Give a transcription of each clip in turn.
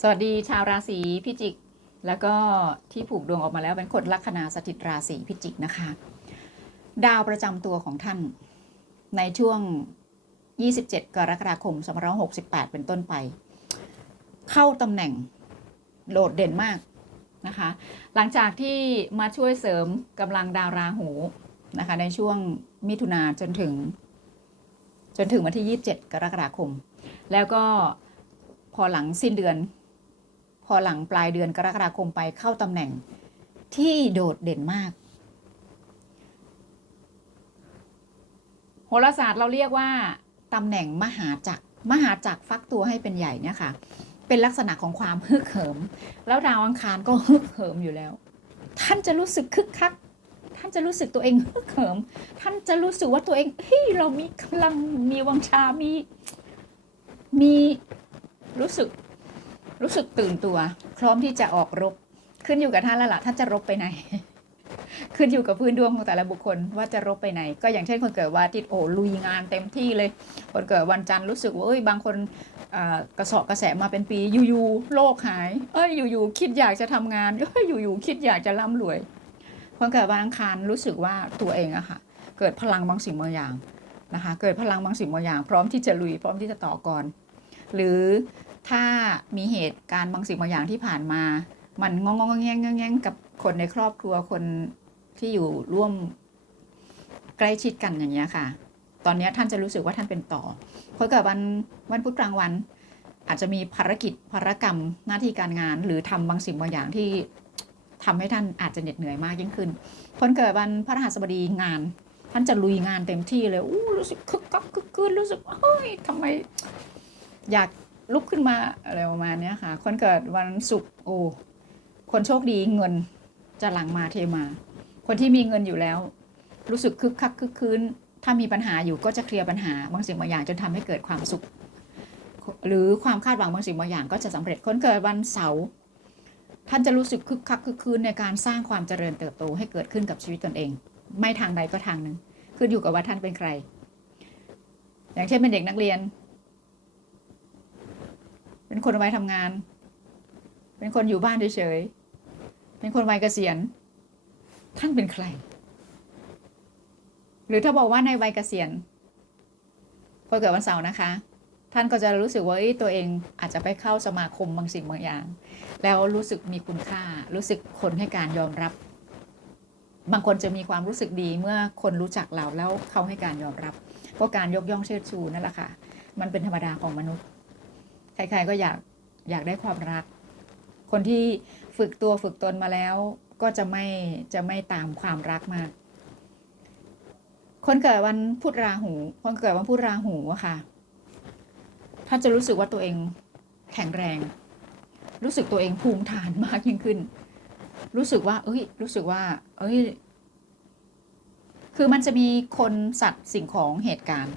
สวัสดีชาวราศีพิจิก แล้วก็ที่ผูกดวงออกมาแล้วเป็นคนลัคนาสถิตราศีพิจิกนะคะ ดาวประจำตัวของท่าน ในช่วง 27 กรกฎาคม 2568 เป็นต้นไป เข้าตำแหน่งโดดเด่นมากนะคะ หลังจากที่มาช่วยเสริมกำลังดาวราหูนะคะ ในช่วงมิถุนาจนถึง จนถึงวันที่ 27 กรกฎาคม แล้วก็พอหลังสิ้นเดือน พอหลังปลายเดือนกรกฎาคมไปเข้าตำแหน่งที่โดดเด่นมาก โหราศาสตร์เราเรียกว่าตำแหน่งมหาจักรมหาจักรฟักตัวให้เป็นใหญ่เนี่ยค่ะ เป็นลักษณะของความฮึกเหิม แล้วดาวอังคารก็ฮึกเหิมอยู่แล้ว ท่านจะรู้สึกคึกคัก ท่านจะรู้สึกตัวเองฮึกเหิม ท่านจะรู้สึกว่าตัวเองเฮ้ยเรามีกำลังมีวังชามีมีรู้สึก รู้สึกตื่นตัว พร้อมที่จะออกรบ ขึ้นอยู่กับท่านแล้วล่ะท่านจะรบไปไหน ขึ้นอยู่กับพื้นดวงของแต่ละบุคคลว่าจะรบไปไหน ก็อย่างเช่นคนเกิดวันอาทิตย์โอ้ลุยงานเต็มที่เลย คนเกิดวันจันทร์รู้สึกว่าเอ้ยบางคนกระสอบกระแสมาเป็นปีอยู่ๆโลกหาย เอ้ยอยู่ๆคิดอยากจะทำงานเอ้ยอยู่ๆคิดอยากจะร่ำรวย คนเกิดวันอังคารรู้สึกว่าตัวเองอะค่ะเกิดพลังบางสิ่งบางอย่างนะคะเกิดพลังบางสิ่งบางอย่าง พร้อมที่จะลุยพร้อมที่จะต่อกรหรือ ถ้ามีเหตุการณ์บางสิ่งบางอย่างที่ผ่านมา มันงงงงแงงแงงกับคนในครอบครัวคนที่อยู่ร่วมใกล้ชิดกันอย่างเงี้ยค่ะ ตอนนี้ท่านจะรู้สึกว่าท่านเป็นต่อคนเกิดวันวันพุธกลางวัน อาจจะมีภารกิจภารกรรมหน้าที่การงาน หรือทำบางสิ่งบางอย่างที่ทำให้ท่านอาจจะเหน็ดเหนื่อยมากยิ่งขึ้นคนเกิดวันพระรหัสบดีงาน ท่านจะลุยงานเต็มที่เลยอู้รู้สึกคึกคักคึกคืนรู้สึกเฮ้ยทำไมอยาก ลุกขึ้นมาอะไรประมาณนี้ค่ะ คนเกิดวันศุกร์โอ้คนโชคดีเงินจะหลั่งมาเทมา คนที่มีเงินอยู่แล้ว รู้สึกคึกคักคึกคืนถ้ามีปัญหาอยู่ก็จะเคลียร์ปัญหาบางสิ่งบางอย่างจนทำให้เกิดความสุข หรือความคาดหวังบางสิ่งบางอย่างก็จะสำเร็จคนเกิดวันเสาร์ท่านจะรู้สึกคึกคักคึกคืนในการสร้างความเจริญเติบโตให้เกิดขึ้นกับชีวิตตนเอง ไม่ทางใดก็ทางหนึ่งขึ้นอยู่กับว่าท่านเป็นใคร อย่างเช่นเป็นเด็กนักเรียน เป็นคนวัยทำงาน เป็นคนอยู่บ้านเฉยๆ เป็นคนวัยเกษียณ ท่านเป็นใคร หรือถ้าบอกว่าในวัยเกษียณคนเกิดวันเสาร์นะคะ ท่านก็จะรู้สึกว่าตัวเองอาจจะไปเข้าสมาคมบางสิ่งบางอย่าง แล้วรู้สึกมีคุณค่า รู้สึกคนให้การยอมรับ บางคนจะมีความรู้สึกดีเมื่อคนรู้จักเราแล้วเขาให้การยอมรับ เพราะการยกย่องเชิดชูนั่นแหละค่ะ มันเป็นธรรมดาของมนุษย์ ใครๆก็อยากอยากได้ความรัก คนที่ฝึกตัวฝึกตนมาแล้ว ก็จะไม่จะไม่ตามความรักมาก คนเกิดวันพุธราหู คนเกิดวันพุธราหูอะค่ะท่านจะรู้สึกว่าตัวเองแข็งแรง รู้สึกตัวเองภูมิฐานมากยิ่งขึ้น รู้สึกว่า เอ้ย รู้สึกว่า เอ้ย คือมันจะมีคนสัตว์สิ่งของเหตุการณ์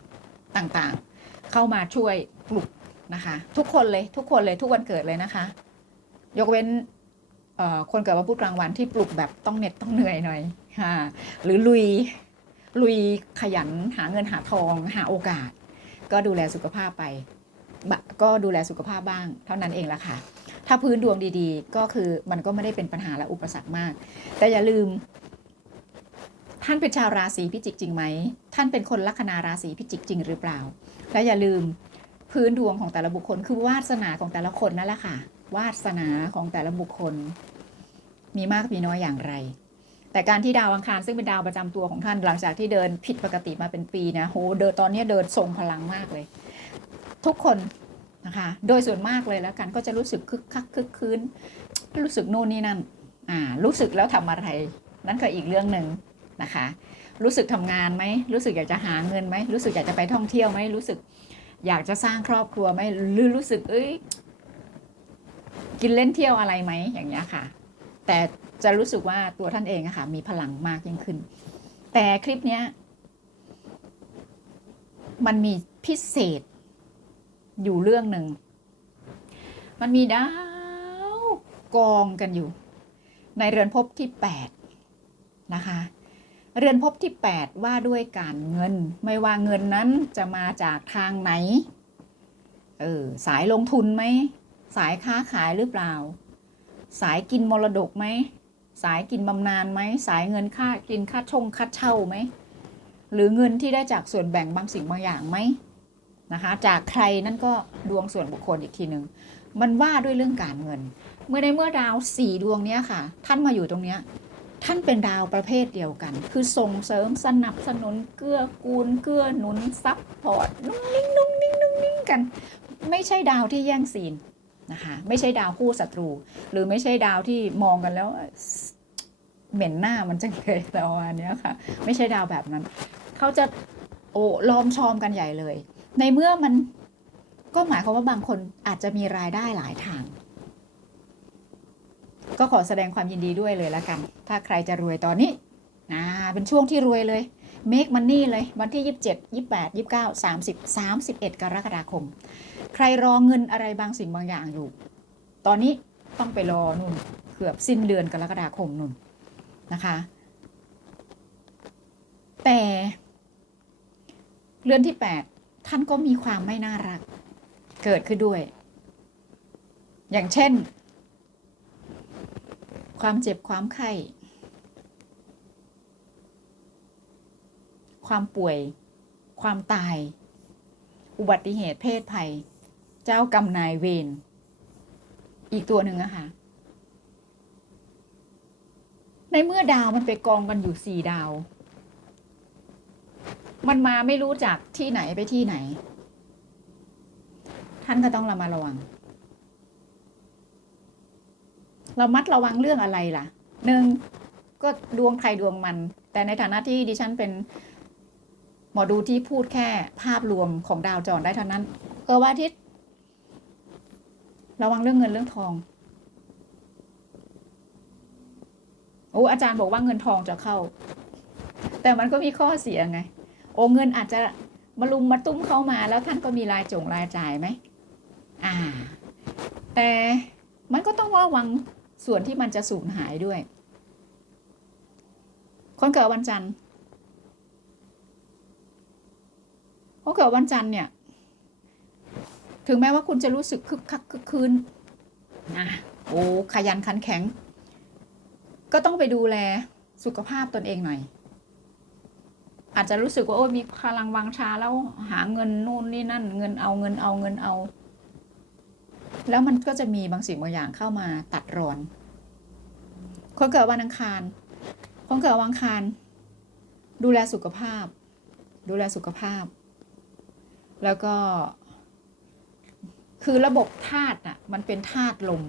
ต่างๆ เข้ามาช่วยปลุก นะคะ ทุกคนเลยทุกคนเลยทุกวันเกิดเลยนะคะ ยกเว้นคนเกิดวันพุธกลางวันที่ปลุกแบบต้องเหน็ดต้องเหนื่อยหน่อยค่ะหรือลุยลุยขยันหาเงินหาทองหาโอกาส ก็ดูแลสุขภาพไป ก็ดูแลสุขภาพบ้าง เท่านั้นเองละค่ะ ถ้าพื้นดวงดีๆ ก็คือมันก็ไม่ได้เป็นปัญหาและอุปสรรคมาก แต่อย่าลืม ท่านเป็นชาวราศีพิจิกจริงไหม ท่านเป็นคนลัคนาราศีพิจิกจริงหรือเปล่า และอย่าลืม พื้นดวงของแต่ละบุคคล คือวาสนาของแต่ละคนนั่นแหละค่ะ วาสนาของแต่ละบุคคล มีมากมีน้อยอย่างไร แต่การที่ดาวอังคารซึ่งเป็นดาวประจำตัวของท่านหลังจากที่เดินผิดปกติมาเป็นปีนะโหเดินตอนนี้เดินทรงพลังมากเลย ทุกคนนะคะ โดยส่วนมากเลยแล้วกันก็จะรู้สึกคึกคักคึกคืนรู้สึกโน่นนี่นั่นอ่ารู้สึกแล้วทำอะไร นั่นก็อีกเรื่องหนึ่งนะคะ รู้สึกทำงานไหมรู้สึกอยากจะหาเงินไหมรู้สึกอยากจะไปท่องเที่ยวไหมรู้สึก อยากจะสร้างครอบครัวไหมหรือรู้สึกเอ้ยกินเล่นเที่ยวอะไรไหมอย่างเงี้ยค่ะ แต่จะรู้สึกว่าตัวท่านเองอะค่ะ มีพลังมากยิ่งขึ้น แต่คลิปเนี้ย มันมีพิเศษ อยู่เรื่องหนึ่ง มันมีดาวกองกันอยู่ ในเรือนภพที่แปดนะคะ เรือนภพที่ 8 ว่าด้วยการเงิน ไม่ว่าเงินนั้นจะมาจากทางไหน เออ สายลงทุนไหม สายค้าขายหรือเปล่า สายกินมรดกไหม สายกินบำนาญไหม สายเงินค่ากินค่าชงค่าเช่าไหม หรือเงินที่ได้จากส่วนแบ่งบางสิ่งบางอย่างไหมนะคะ จากใครนั่นก็ดวงส่วนบุคคลอีกทีหนึ่ง มันว่าด้วยเรื่องการเงิน เมื่อในเมื่อดาวสี่ดวงเนี้ยค่ะ ท่านมาอยู่ตรงเนี้ย ท่านเป็นดาวประเภทเดียวกัน คือส่งเสริมสนับสนุนเกื้อกูลเกื้อหนุนซับพอร์ตนุ่งนิ่งนุ่งนิ่งนุ่งนิ่งกัน ไม่ใช่ดาวที่แย่งซีนนะคะไม่ใช่ดาวคู่ศัตรู หรือไม่ใช่ดาวที่มองกันแล้วเหม็นหน้ามันจังเลยแต่ว่าอันเนี้ยค่ะ ไม่ใช่ดาวแบบนั้น เขาจะโอ้ล้อมชอมกันใหญ่เลย ในเมื่อมันก็หมายความว่าบางคนอาจจะมีรายได้หลายทาง ก็ขอแสดงความยินดีด้วยเลยละกัน ถ้าใครจะรวยตอนนี้นะเป็นช่วงที่รวยเลย make money เลย วันที่ 27 28 29 30 31 กรกฎาคม ใครรอเงินอะไรบางสิ่งบางอย่างอยู่ ตอนนี้ต้องไปรอนุ่นเกือบสิ้นเดือนกรกฎาคมนุ่นนะคะ แต่เรือนที่ 8 ท่านก็มีความไม่น่ารัก เกิดขึ้นด้วย อย่างเช่น ความเจ็บความไข้ ความป่วย ความตาย อุบัติเหตุเพศภัย เจ้ากรรมนายเวร อีกตัวหนึ่งอะค่ะ ในเมื่อดาวมันไปกองกันอยู่สี่ดาว มันมาไม่รู้จากที่ไหนไปที่ไหน ท่านก็ต้องระมัดระวัง เรามัดระวังเรื่องอะไรล่ะหนึ่งก็ดวงใครดวงมัน แต่ในฐานะที่ดิฉันเป็นหมอดูที่พูดแค่ภาพรวมของดาวจรได้เท่านั้นเออว่าทิตระวังเรื่องเงินเรื่องทองโอ้อาจารย์บอกว่าเงินทองจะเข้า แต่มันก็มีข้อเสียไง โอ้เงินอาจจะมาลุมมาตุ้มเข้ามา แล้วท่านก็มีรายจงรายจ่ายไหมอ่า แต่มันก็ต้องระวัง ส่วนที่มันจะสูญหายด้วย คนเกิดวันจันทร์คนเกิดวันจันทร์เนี่ย ถึงแม้ว่าคุณจะรู้สึกคึกคักคึกคืนนะโอ้ขยันขันแข็ง ก็ต้องไปดูแลสุขภาพตนเองหน่อย อาจจะรู้สึกว่าโอ้ยมีพลังวังชาแล้วหาเงินนู่นนี่นั่น เงินเอาเงินเอาเงินเอา แล้วมันก็จะมีบางสิ่งบางอย่างเข้ามาตัดรอน คนเกิดวันอังคาร คนเกิดวันอังคาร ดูแลสุขภาพ ดูแลสุขภาพ แล้วก็ คือระบบธาตุอะ มันเป็นธาตุลม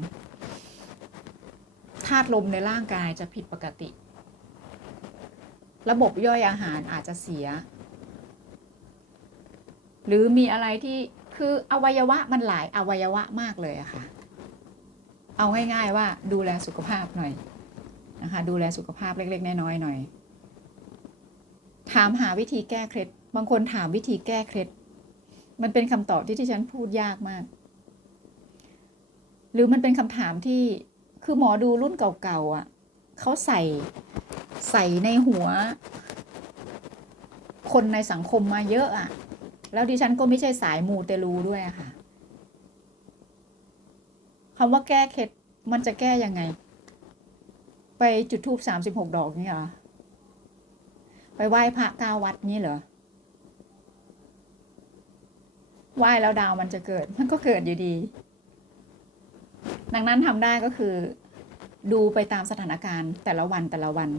ธาตุลมในร่างกายจะผิดปกติ ระบบย่อยอาหารอาจจะเสีย หรือมีอะไรที่ คืออวัยวะมันหลายอวัยวะมากเลยอะค่ะ เอาง่ายๆว่าดูแลสุขภาพหน่อยนะคะ ดูแลสุขภาพเล็ก ๆ น้อยๆหน่อย ถามหาวิธีแก้เคล็ด บางคนถามวิธีแก้เคล็ด มันเป็นคำตอบที่ที่ฉันพูดยากมาก หรือมันเป็นคำถามที่คือหมอดูรุ่นเก่าๆอะเขาใส่ใส่ในหัว คนในสังคมมาเยอะอะ แล้วดิฉันก็ไม่ใช่สายมูเตลูด้วยค่ะคำว่าแก้เคล็ดมันจะแก้ยังไง ไปจุดทูบสามสิบหกดอกนี่เหรอไปไหว้พระเก้าวัดนี่เหรอไหว้แล้วดาวมันจะเกิด มันก็เกิดอยู่ดี ดังนั้นทำได้ก็คือ ดูไปตามสถานการณ์แต่ละวันแต่ละวัน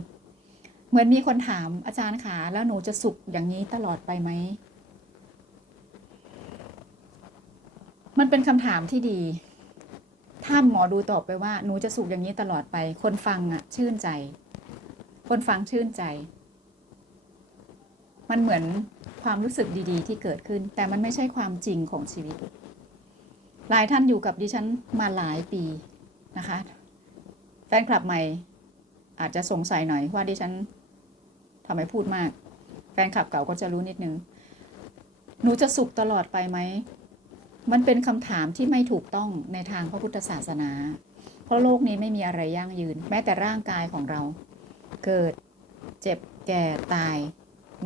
เหมือนมีคนถามอาจารย์คะแล้วหนูจะสุขอย่างนี้ตลอดไปไหม มันเป็นคำถามที่ดีถ้านหมอดูตอบไปว่า หนูจะสุขอย่างนี้ตลอดไป คนฟังอะชื่นใจ คนฟังชื่นใจ มันเหมือนความรู้สึกดี ๆ ที่เกิดขึ้น แต่มันไม่ใช่ความจริงของชีวิต หลายท่านอยู่กับดิฉันมาหลายปีนะคะ แฟนคลับใหม่ อาจจะสงสัยหน่อยว่าดิฉันทำไมพูดมาก แฟนคลับเก่าก็จะรู้นิดนึง หนูจะสุขตลอดไปไหม มันเป็นคำถามที่ไม่ถูกต้องในทางพระพุทธศาสนา เพราะโลกนี้ไม่มีอะไรยั่งยืน แม้แต่ร่างกายของเรา เกิดเจ็บแก่ตาย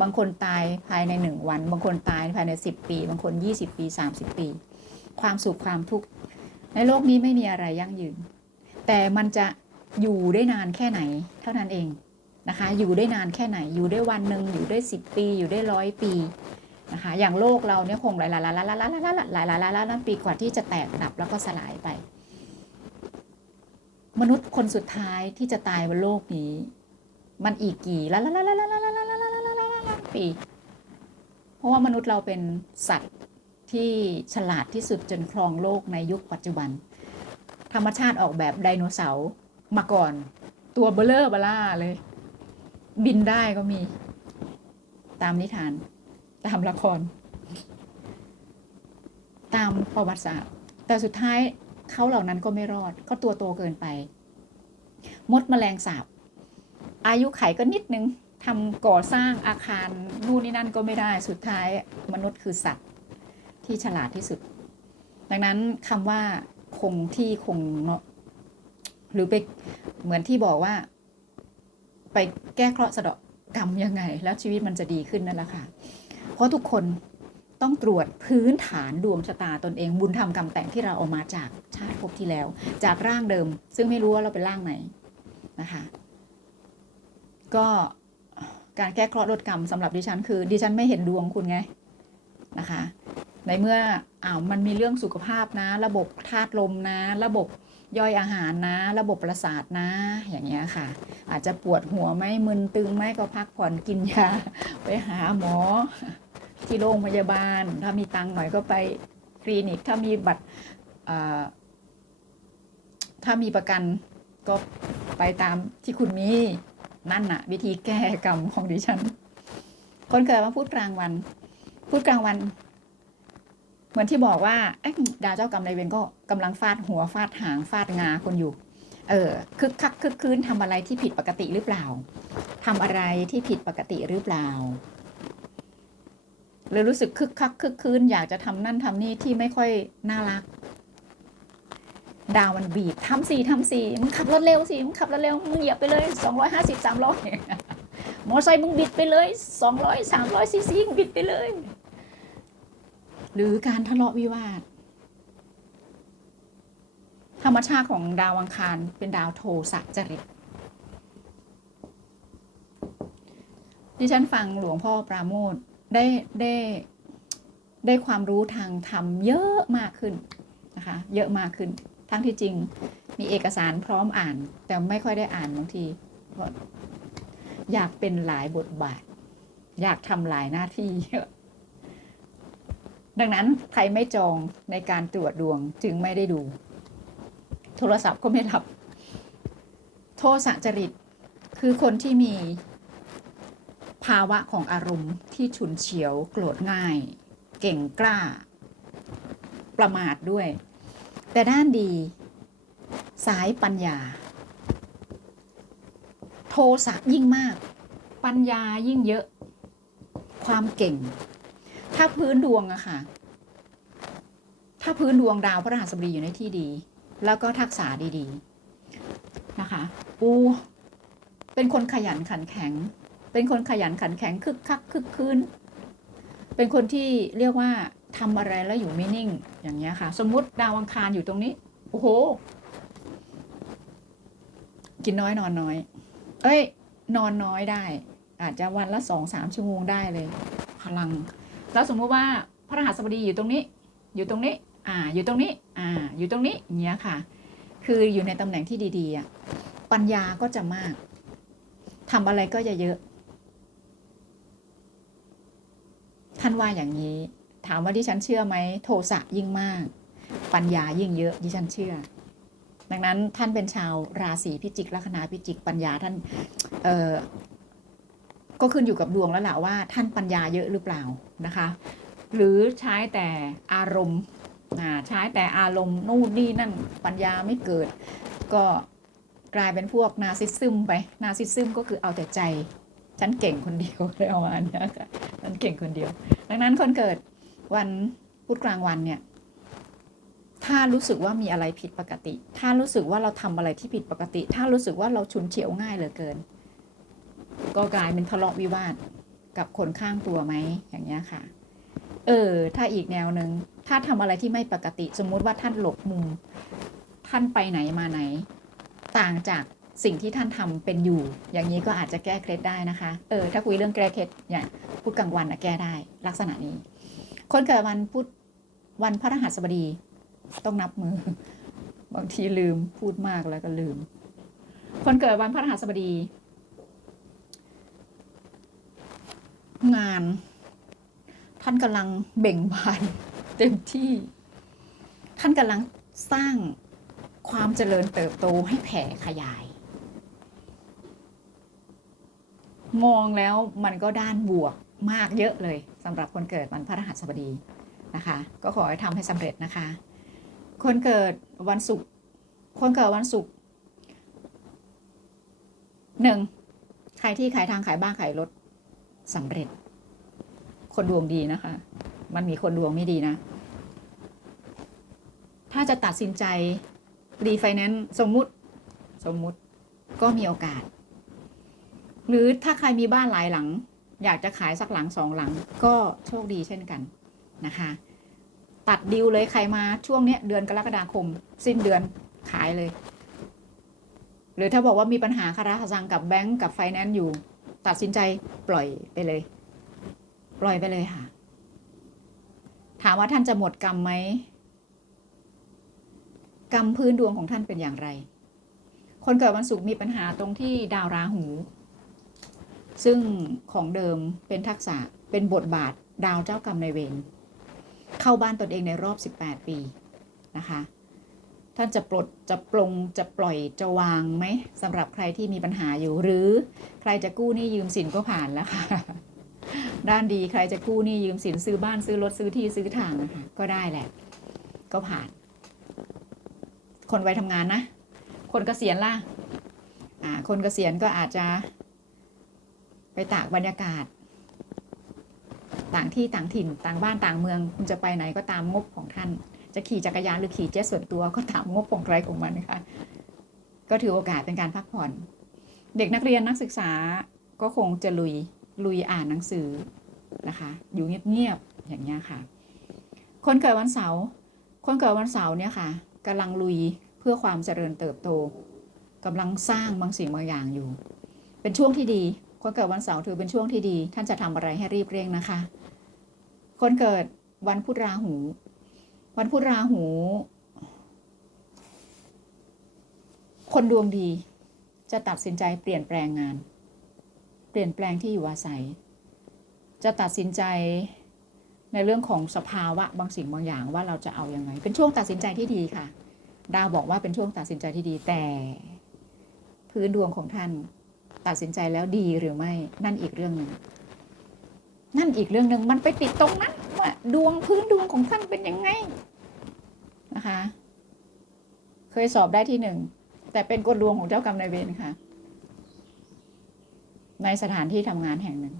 บางคนตายภายในหนึ่งวัน บางคนตายภายในสิบปี บางคนยี่สิบปีสามสิบปี ความสุขความทุกข์ในโลกนี้ไม่มีอะไรยั่งยืน แต่มันจะอยู่ได้นานแค่ไหน เท่านั้นเองนะคะ อยู่ได้นานแค่ไหน อยู่ได้วันหนึ่งอยู่ได้สิบปี อยู่ได้ร้อยปี นะคะอย่างโลกเราเนี่ยคงหลายล้านล้านล้านล้านล้านล้านหลายล้านล้านล้านล้านปีกว่าที่จะแตกดับแล้วก็สลายไป มนุษย์คนสุดท้ายที่จะตายบนโลกนี้ มันอีกกี่ล้านล้านล้านล้านล้านล้านล้านล้านล้านล้านล้านปี เพราะว่ามนุษย์เราเป็นสัตว์ที่ฉลาดที่สุดจนครองโลกในยุคปัจจุบัน ธรรมชาติออกแบบไดโนเสาร์มาก่อน ตัวเบลเลอร์บล่าเลย บินได้ก็มีตามนิทาน ตามละคร ตามประวัติศาสตร์ แต่สุดท้ายเขาเหล่านั้นก็ไม่รอด ก็ตัวโตเกินไป มดแมลงสาบ อายุไขก็นิดนึงทำก่อสร้างอาคารนู่นนี่นั่นก็ไม่ได้สุดท้ายมนุษย์คือสัตว์ที่ฉลาดที่สุด ดังนั้นคำว่าคงที่คงเนาะหรือไปเหมือนที่บอกว่า ไปแก้เคราะห์สะเดาะกรรมยังไง แล้วชีวิตมันจะดีขึ้นนั่นแหละค่ะ เพราะทุกคนต้องตรวจพื้นฐานดวงชะตาตนเอง บุญธรรมกรรมแต่งที่เราเอามาจากชาติภพที่แล้ว จากร่างเดิม ซึ่งไม่รู้ว่าเราเป็นร่างไหนนะคะก็การแก้เคราะห์ลดกรรมสำหรับดิฉันคือ ดิฉันไม่เห็นดวงคุณไงนะคะ ในเมื่ออ้าวมันมีเรื่องสุขภาพนะ ระบบธาตุลมนะ ระบบย่อยอาหารนะ ระบบประสาทนะ อย่างเงี้ยค่ะ อาจจะปวดหัวไหมมึนตึงไหมก็พักผ่อนกินยา ไปหาหมอ ที่โรงพยาบาล ถ้ามีตังค์หน่อยก็ไปคลินิก ถ้ามีบัตรถ้ามีประกันก็ไปตามที่คุณมีนั่นน่ะ วิธีแก้กรรมของดิฉัน คนเกิดมาพูดกลางวัน พูดกลางวัน เหมือนที่บอกว่าเอ๊ะดาวเจ้ากรรมนายเวรก็กำลังฟาดหัวฟาดหางฟาดงาคนอยู่ เออคึกคักคึกคืนทำอะไรที่ผิดปกติหรือเปล่าทำอะไรที่ผิดปกติหรือเปล่า หรือรู้สึกคึกคักคึกคืนอยากจะทำนั่นทำนี่ที่ไม่ค่อยน่ารัก ดาวมันบีบทำสี่ทำสี่มึงขับรถเร็วสิมึงขับรถเร็วมึงเหยียบไปเลยสองร้อยห้าสิบสามร้อยมอไซค์มึงบิดไปเลยสองร้อยสามร้อยซีซีมึงบิดไปเลย หรือการทะเลาะวิวาท ธรรมชาติของดาวอังคารเป็นดาวโทสะจริตดิฉันฟังหลวงพ่อปราโมท ได้ได้ได้ความรู้ทางธรรมเยอะมากขึ้นนะคะเยอะมากขึ้น ทั้งที่จริงมีเอกสารพร้อมอ่าน แต่ไม่ค่อยได้อ่านบางทีเพราะอยากเป็นหลายบทบาท อยากทำหลายหน้าที่ดังนั้นใครไม่จองในการตรวจดวงจึงไม่ได้ดู โทรศัพท์ก็ไม่รับ โทสะจริตคือคนที่มี ภาวะของอารมณ์ที่ฉุนเฉียวโกรธง่าย เก่งกล้า ประมาทด้วย แต่ด้านดี สายปัญญา โทสะยิ่งมาก ปัญญายิ่งเยอะ ความเก่ง ถ้าพื้นดวงอะค่ะ ถ้าพื้นดวงดาวพระรหัสบดีอยู่ในที่ดี แล้วก็ทักษะดีๆ นะคะ ปู เป็นคนขยันขันแข็ง เป็นคนขยันขันแข็งคึกคักคึกคืนเป็นคนที่เรียกว่าทำอะไรแล้วอยู่ไม่นิ่ง อย่างเงี้ยค่ะ สมมุติดาวอังคารอยู่ตรงนี้ โอ้โห กินน้อยนอนน้อย เอ้ย นอนน้อยได้ อาจจะวันละสองสามชั่วโมงได้เลย พลัง แล้วสมมติว่าพระรหัสบดีอยู่ตรงนี้ อยู่ตรงนี้ อ่า อยู่ตรงนี้ อ่า อยู่ตรงนี้อย่างเงี้ยค่ะ คืออยู่ในตำแหน่งที่ดีๆอะปัญญาก็จะมากทำอะไรก็จะเยอะ ท่านว่าอย่างนี้ ถามว่าดิฉันเชื่อไหมโทสะยิ่งมาก ปัญญายิ่งเยอะดิฉันเชื่อ ดังนั้นท่านเป็นชาวราศีพิจิกลัคนาพิจิกปัญญาท่านเอ่อก็ขึ้นอยู่กับดวงแล้วแหละว่าท่านปัญญาเยอะหรือเปล่านะคะ หรือใช้แต่อารมณ์ใช้แต่อารมณ์นู่นนี่นั่นปัญญาไม่เกิด ก็กลายเป็นพวกนาซิซึมไปนาซิซึมก็คือเอาแต่ใจ ฉันเก่งคนเดียวอะไรประมาณเนี้ยค่ะฉันเก่งคนเดียว ดังนั้นคนเกิดวันพุธกลางวันเนี่ย ถ้ารู้สึกว่ามีอะไรผิดปกติ ถ้ารู้สึกว่าเราทำอะไรที่ผิดปกติ ถ้ารู้สึกว่าเราฉุนเฉียวง่ายเหลือเกิน ก็กลายเป็นทะเลาะวิวาทกับคนข้างตัวไหมอย่างเงี้ยค่ะ เออ ถ้าอีกแนวหนึ่งถ้าทำอะไรที่ไม่ปกติ สมมุติว่าท่านหลบมุม ท่านไปไหนมาไหน ต่างจาก สิ่งที่ท่านทำเป็นอยู่ อย่างนี้ก็อาจจะแก้เคล็ดได้นะคะ เออ ถ้าคุยเรื่องแก้เคล็ดเนี่ยพูดกลางวันนะแก้ได้ ลักษณะนี้ คนเกิดวันพุธวันพระรหัสบดี ต้องนับมือ บางทีลืมพูดมากแล้วก็ลืม คนเกิดวันพระรหัสบดี งาน ท่านกำลังเบ่งบาน เต็มที่ ท่านกำลังสร้างความเจริญเติบโตให้แผ่ขยาย มองแล้วมันก็ด้านบวกมากเยอะเลยสำหรับคนเกิดวันพระรหัสบดีนะคะ ก็ขอให้ทำให้สำเร็จนะคะ คนเกิดวันศุกร์คนเกิดวันศุกร์หนึ่งขายที่ขายทางขายบ้านขายรถสำเร็จ คนดวงดีนะคะ มันมีคนดวงไม่ดีนะ ถ้าจะตัดสินใจรีไฟแนนซ์สมมุติสมมุติก็มีโอกาส หรือถ้าใครมีบ้านหลายหลัง อยากจะขายสักหลังสองหลัง ก็โชคดีเช่นกันนะคะ ตัดดิวเลยใครมาช่วงเนี้ยเดือนกรกฎาคม สิ้นเดือนขายเลย หรือถ้าบอกว่ามีปัญหาคาราคาซังกับแบงก์กับไฟแนนซ์อยู่ ตัดสินใจปล่อยไปเลย ปล่อยไปเลยค่ะ ถามว่าท่านจะหมดกรรมไหมกรรมพื้นดวงของท่านเป็นอย่างไร คนเกิดวันศุกร์มีปัญหาตรงที่ดาวราหู ซึ่งของเดิมเป็นทักษะเป็นบทบาทดาวเจ้ากรรมในายเวรเข้าบ้านตนเองในรอบ 18 ปีนะคะท่านจะปลดจะปลงจะปล่อยจะวางไหมสำหรับใครที่มีปัญหาอยู่ หรือใครจะกู้หนี้ยืมสินก็ผ่านแล้วค่ะด้านดีใครจะกู้หนี้ยืมสินซื้อบ้านซื้อรถซื้อที่ซื้อทางนะคะก็ได้แหละ ก็ผ่าน คนวัยทำงานนะ คนเกษียณล่ะคนเกษียณก็อาจจะ ไปตากบรรยากาศ ต่างที่ต่างถิ่นต่างบ้านต่างเมือง คุณจะไปไหนก็ตามงบของท่าน จะขี่จักรยานหรือขี่เจ็ตส่วนตัวก็ตามงบของใครของมันนะคะก็ถือโอกาสเป็นการพักผ่อน เด็กนักเรียนนักศึกษาก็คงจะลุยลุยอ่านหนังสือนะคะ อยู่เงียบๆอย่างเงี้ค่ะ คนเกิดวันเสาร์คนเกิดวันเสาร์เนี่ยค่ะกำลังลุยเพื่อความเจริญเติบโตกำลังสร้างบางสิ่งบางอย่างอยู่ เป็นช่วงที่ดี คนเกิดวันเสาร์ถือเป็นช่วงที่ดี ท่านจะทำอะไรให้รีบเร่งนะคะ คนเกิดวันพุธราหู วันพุธราหู คนดวงดี จะตัดสินใจเปลี่ยนแปลงงาน เปลี่ยนแปลงที่อยู่อาศัย จะตัดสินใจในเรื่องของสภาวะบางสิ่งบางอย่างว่าเราจะเอาอยัางไง เป็นช่วงตัดสินใจที่ดีค่ะ ดาวบอกว่าเป็นช่วงตัดสินใจที่ดีแต่ พื้นดวงของท่าน ตัดสินใจแล้วดีหรือไม่นั่นอีกเรื่องหนึ่งนั่นอีกเรื่องหนึ่งมันไปติดตรงนั้นว่าดวงพื้นดวงของท่านเป็นยังไงนะคะเคยสอบได้ที่หนึ่งแต่เป็นกฎดวงของเจ้ากรรมนายเวรค่ะ ในสถานที่ทำงานแห่งหนึ่ง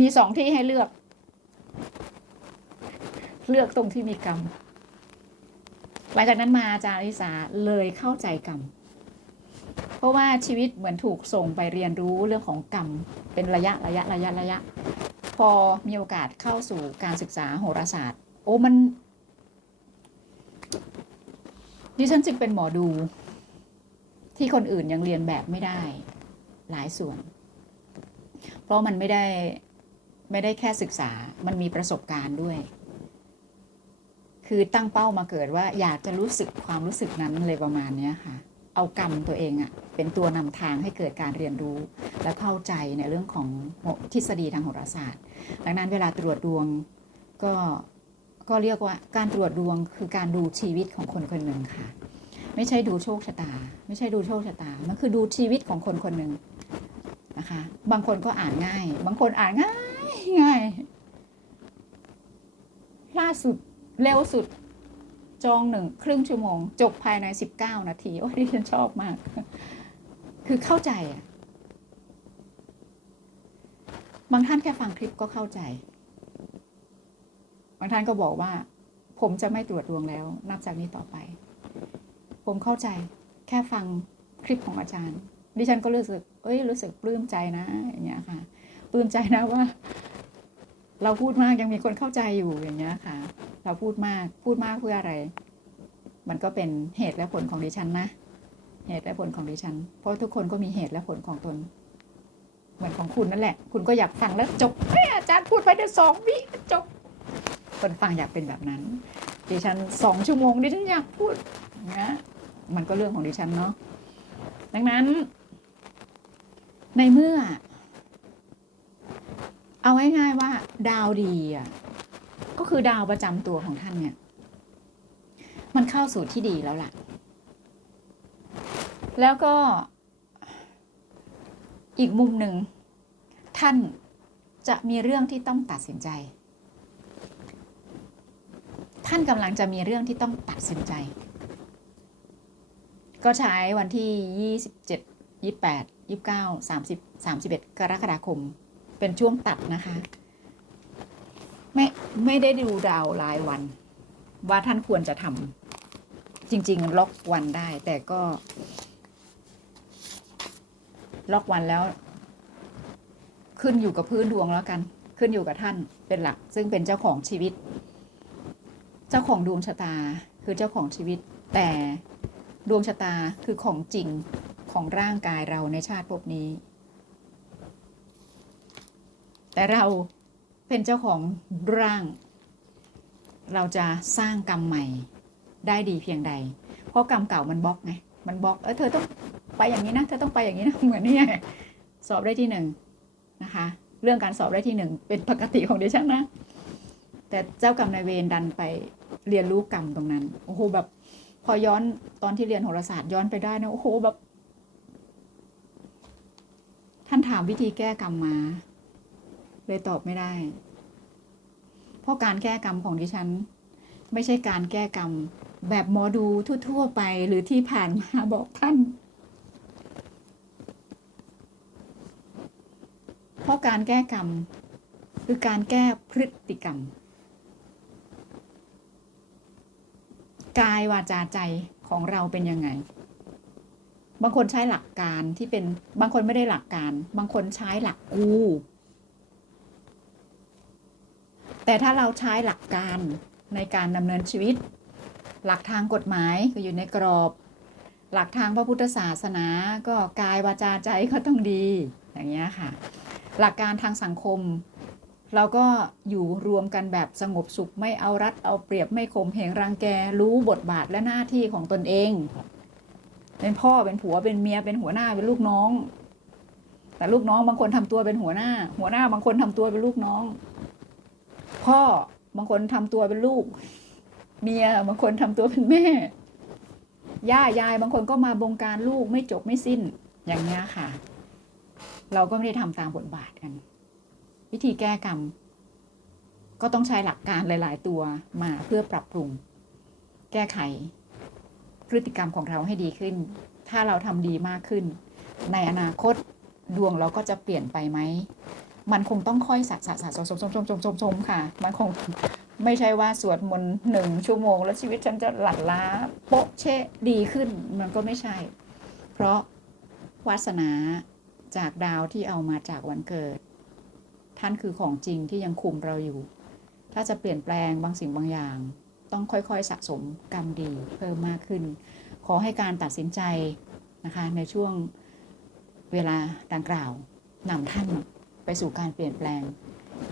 มีสองที่ให้เลือก เลือกตรงที่มีกรรมหลังจากนั้นมาอาจารย์อิสาเลยเข้าใจกรรม เพราะว่าชีวิตเหมือนถูกส่งไปเรียนรู้เรื่องของกรรมเป็นระยะระยะระยะระยะ พอมีโอกาสเข้าสู่การศึกษาโหราศาสตร์ โอ้มันดิฉันจึงเป็นหมอดู ที่คนอื่นยังเรียนแบบไม่ได้หลายส่วน เพราะมันไม่ได้ไม่ได้แค่ศึกษา มันมีประสบการณ์ด้วย คือตั้งเป้ามาเกิดว่าอยากจะรู้สึกความรู้สึกนั้นเลยประมาณนี้ค่ะ เอากรรมตัวเองอะเป็นตัวนำทางให้เกิดการเรียนรู้ และเข้าใจในเรื่องของทฤษฎีทางโหราศาสตร์ ดังนั้นเวลาตรวจดวงก็ก็เรียกว่าการตรวจดวงคือการดูชีวิตของคนคนหนึ่งค่ะ ไม่ใช่ดูโชคชะตา ไม่ใช่ดูโชคชะตา มันคือดูชีวิตของคนคนหนึ่งนะคะ บางคนก็อ่านง่าย บางคนอ่านง่ายง่ายล่าสุดเร็วสุด จองหนึ่งครึ่งชั่วโมง จบภายใน 19 นาที โอ้ยดิฉันชอบมาก คือเข้าใจอะบางท่านแค่ฟังคลิปก็เข้าใจ บางท่านก็บอกว่า ผมจะไม่ตรวจดวงแล้ว นับจากนี้ต่อไป ผมเข้าใจแค่ฟังคลิปของอาจารย์ ดิฉันก็รู้สึก เอ้ย รู้สึกปลื้มใจนะ อย่างเงี้ยค่ะ ปลื้มใจนะว่า เราพูดมากยังมีคนเข้าใจอยู่อย่างเงี้ยค่ะ เราพูดมากพูดมากเพื่ออะไร มันก็เป็นเหตุและผลของดิฉันนะ เหตุและผลของดิฉัน เพราะทุกคนก็มีเหตุและผลของตน เหมือนของคุณนั่นแหละ คุณก็อยากฟังแล้วจบเฮ้ยอาจารย์พูดไปเดี๋ยวสองวิจบ คนฟังอยากเป็นแบบนั้น ดิฉันสองชั่วโมงดิฉันอยากพูดนะมันก็เรื่องของดิฉันเนาะดังนั้น ในเมื่อ เอาง่ายๆว่า ดาวดีอะก็คือดาวประจำตัวของท่านเนี่ย มันเข้าสู่ที่ดีแล้วล่ะ แล้วก็อีกมุมหนึ่ง ท่านจะมีเรื่องที่ต้องตัดสินใจ ท่านกำลังจะมีเรื่องที่ต้องตัดสินใจ ก็ใช้วันที่ 27 28 29 30 31 กรกฎาคม เป็นช่วงตัดนะคะ ไม่ไม่ได้ดูดาวรายวัน ว่าท่านควรจะทำจริง ๆ ล็อกวันได้ แต่ก็ ล็อกวันแล้ว ขึ้นอยู่กับพื้นดวงแล้วกัน ขึ้นอยู่กับท่านเป็นหลัก ซึ่งเป็นเจ้าของชีวิต เจ้าของดวงชะตาคือเจ้าของชีวิต แต่ดวงชะตาคือของจริงของร่างกายเราในชาติภพนี้ แต่เราเป็นเจ้าของร่าง เราจะสร้างกรรมใหม่ได้ดีเพียงใด เพราะกรรมเก่ามันบล็อกไง มันบล็อก เออเธอต้องไปอย่างนี้นะ เธอต้องไปอย่างนี้นะ เหมือนนี่ไงสอบได้ที่หนึ่งนะคะ เรื่องการสอบได้ที่หนึ่งเป็นปกติของเดิฉันนะ แต่เจ้ากรรมนายเวรดันไปเรียนรู้กรรมตรงนั้น โอ้โหแบบ พอย้อนตอนที่เรียนโหราศาสตร์ย้อนไปได้นะ โอ้โหแบบ ท่านถามวิธีแก้กรรมมา เลยตอบไม่ได้ เพราะการแก้กรรมของดิฉัน ไม่ใช่การแก้กรรม แบบหมอดูทั่ว ๆ ไปหรือที่ผ่านมาบอกท่าน เพราะการแก้กรรม คือการแก้พฤติกรรม กายวาจาใจของเราเป็นยังไงบางคนใช้หลักการที่เป็นบางคนไม่ได้หลักการ บางคนใช้หลักกู แต่ถ้าเราใช้หลักการในการดำเนินชีวิต หลักทางกฎหมายก็อยู่ในกรอบ หลักทางพระพุทธศาสนาก็กายวาจาใจก็ต้องดีอย่างเงี้ยค่ะ หลักการทางสังคม เราก็อยู่รวมกันแบบสงบสุขไม่เอารัดเอาเปรียบไม่ข่มเหงรังแกรู้บทบาทและหน้าที่ของตนเอง เป็นพ่อเป็นผัวเป็นเมียเป็นหัวหน้าเป็นลูกน้อง แต่ลูกน้องบางคนทำตัวเป็นหัวหน้า หัวหน้าบางคนทำตัวเป็นลูกน้อง พ่อบางคนทำตัวเป็นลูก เมียบางคนทำตัวเป็นแม่ ย่ายายบางคนก็มาบงการลูกไม่จบไม่สิ้นอย่างเงี้ค่ะ เราก็ไม่ได้ทำตามบทบาทกัน วิธีแก้กรรม ก็ต้องใช้หลักการหลาย ๆ ตัวมาเพื่อปรับปรุง แก้ไขพฤติกรรมของเราให้ดีขึ้น ถ้าเราทำดีมากขึ้น ในอนาคตดวงเราก็จะเปลี่ยนไปไหม มันคงต้องค่อยสะสะสะสมสมสมสมสมสมสมค่ะ มันคงไม่ใช่ว่าสวดมนต์หนึ่งชั่วโมง แล้วชีวิตฉันจะหลั่นล้าโป๊ะเชะดีขึ้น มันก็ไม่ใช่ เพราะวาสนาจากดาวที่เอามาจากวันเกิด ท่านคือของจริงที่ยังคุมเราอยู่ ถ้าจะเปลี่ยนแปลงบางสิ่งบางอย่าง ต้องค่อยๆสะสมกรรมดีเพิ่มมากขึ้น ขอให้การตัดสินใจนะคะในช่วงเวลาดังกล่าวนำท่าน ไปสู่การเปลี่ยนแปลง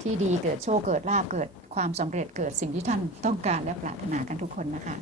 ที่ดีเกิดโชคเกิดลาบเกิดความสำเร็จเกิดสิ่งที่ท่านต้องการและปรารถนากันทุกคนนะคะ